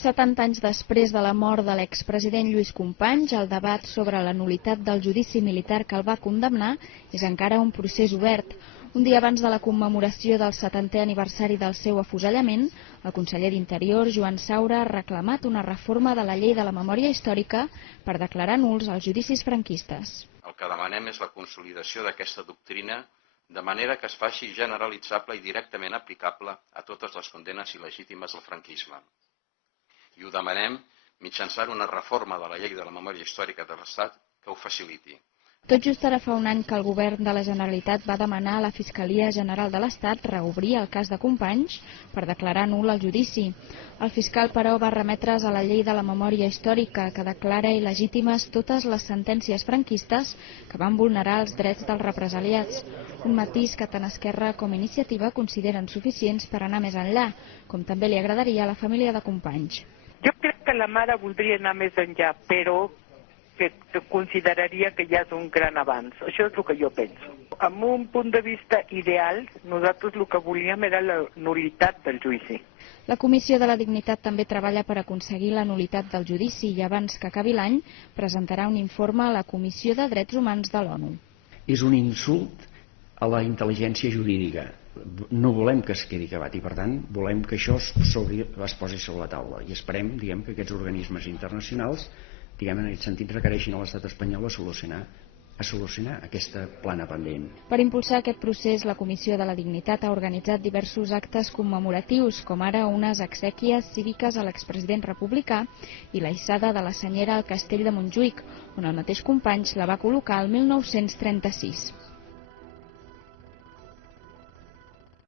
70 anys després de la mort de l'expresident Lluís Companys, el debat sobre la nul·litat del judici militar que el va condemnar és encara un procés obert. Un dia abans de la commemoració del 70è aniversari del seu afusellament, el conseller d'Interior, Joan Saura, ha reclamat una reforma de la llei de la memòria històrica per declarar nuls els judicis franquistes. El que demanem és la consolidació d'aquesta doctrina de manera que es faci generalitzable i directament aplicable a totes les condenes il·legítimes del franquisme. I ho demanem mitjançant una reforma de la llei de la memòria històrica de l'Estat que ho faciliti. Tot just ara fa un any que el govern de la Generalitat va demanar a la Fiscalia General de l'Estat reobrir el cas de Companys per declarar nul el judici. El fiscal, però, va remetre's a la llei de la memòria històrica que declara il·legítimes totes les sentències franquistes que van vulnerar els drets dels represaliats. Un matís que tant Esquerra com Iniciativa consideren suficients per anar més enllà, com també li agradaria a la família de Companys. Jo crec que la mare voldria anar més enllà, però que consideraria que ja és un gran avanç. Això és el que jo penso. Amb un punt de vista ideal, nosaltres el que volíem era la nul·litat del judici. La Comissió de la Dignitat també treballa per aconseguir la nul·litat del judici i abans que acabi l'any presentarà un informe a la Comissió de Drets Humans de l'ONU. És un insult a la intel·ligència jurídica. No volem que es quedi acabat i, per tant, volem que això es posi sobre la taula i esperem que aquests organismes internacionals en aquest sentit requereixin a l'estat espanyol a solucionar aquesta plana pendent. Per impulsar aquest procés, la Comissió de la Dignitat ha organitzat diversos actes commemoratius, com ara unes exèquies cíviques a l'expresident republicà i la hissada de la senyera al castell de Montjuïc, on el mateix Companys la va col·locar el 1936.